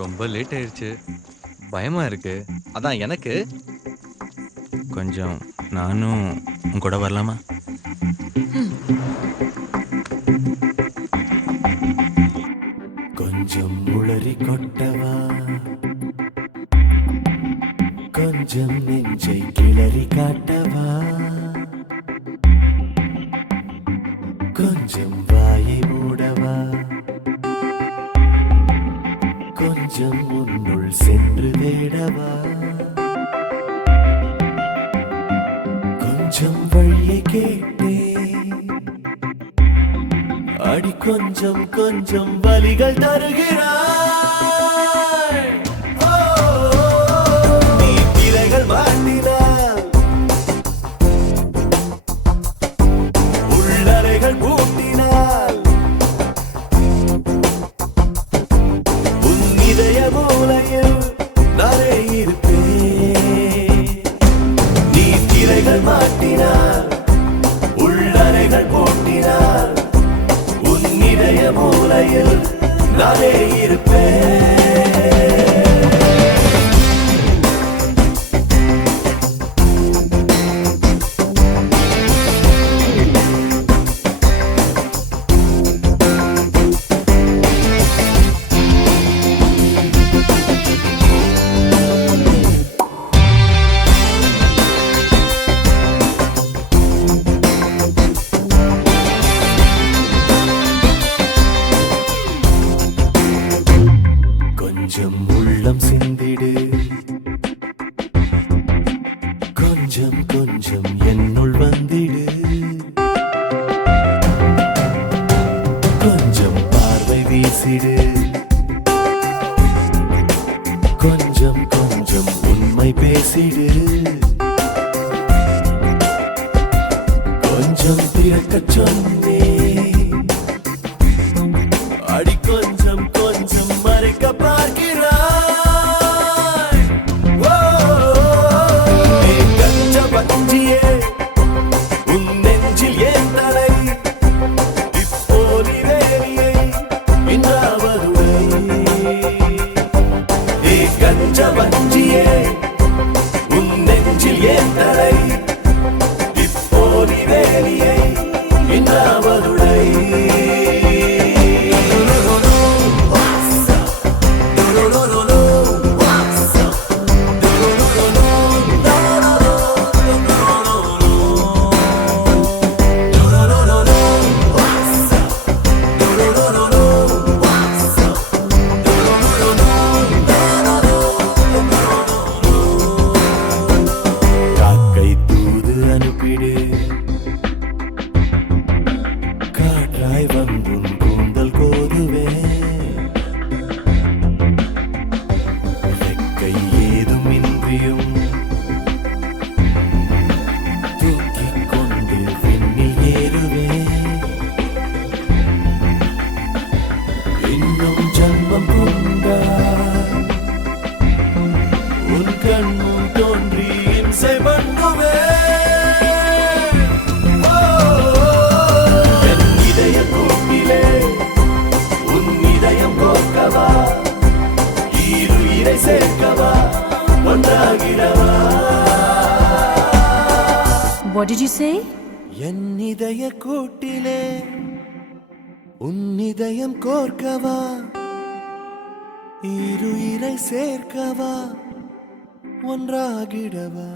ரொம்ப லேட் ஆயிருச்சு. பயமா இருக்கு. அதான் எனக்கு கொஞ்சம் நானும் உன் கூட வரலாமா? கொஞ்சம் உளறி கொட்டவா, கொஞ்சம் நெஞ்சை கிளறி காட்டவா, கொஞ்சம் வாயை மூடவா, கொஞ்சம் உன்னுள் சென்று தேடவா, கொஞ்சம் வழியை கேட்டே அடி கொஞ்சம் கொஞ்சம் வலிகள் தருகிறாய். ஓ, நீ திரைகள் மாட்டினாய், உள்ளறைகள் பூட்டினாய், உன் இதய மூலையில் நானே இருப்பேன். நீ திரைகள் மாட்டினாய், உள்ளறைகள் பூட்டினாய், இதய மூலையில் நானே இருப்பேன். கொஞ்சம் உள்ளம் சிந்திடு, கொஞ்சம் கொஞ்சம் என்னுள் வந்திடு, கொஞ்சம் பார்வை வீசிடு, கொஞ்சம் கொஞ்சம் உண்மை பேசிடு, கொஞ்சம் திறக்கச் சொன்னே அடி கொஞ்சம் கொஞ்சம் மறைக்க பார்க்கிறாய். ஓ, நீ கஞ்ச பஞ்சியே உன் நெஞ்சில் ஏன் தலை, இப்போது வேலியை இன்றாவதுவை. நீ கஞ்ச பஞ்சியே உன் நெஞ்சில் ஏன் தலை, இப்போது வேலியை இன்றாவதுடை. காக்கை தூது அனுப்பிடு, காற்றாய் வந்தும் கூந்தல் கோதுவே, ரெக்கை ஏதும் இன்றியும் தூக்கிக் கொண்டு விண்ணில் ஏறுவே. இன்னும் ஜன்மம் கொண்டா உன் கண்முன் தோன்றி இம்சை பண்ணுவே. ஓ, என் இதய கூட்டிலே உன் இதயம் கோர்க்கவா, ஈருயிரை சேர்க்கவா, ஒன்றாகிடவா. What did you say? என் இதய கூட்டிலே உன் இதயம் கோர்க்கவா, ஈருயிரை சேர்க்கவா, ஒன்றாகிடவா.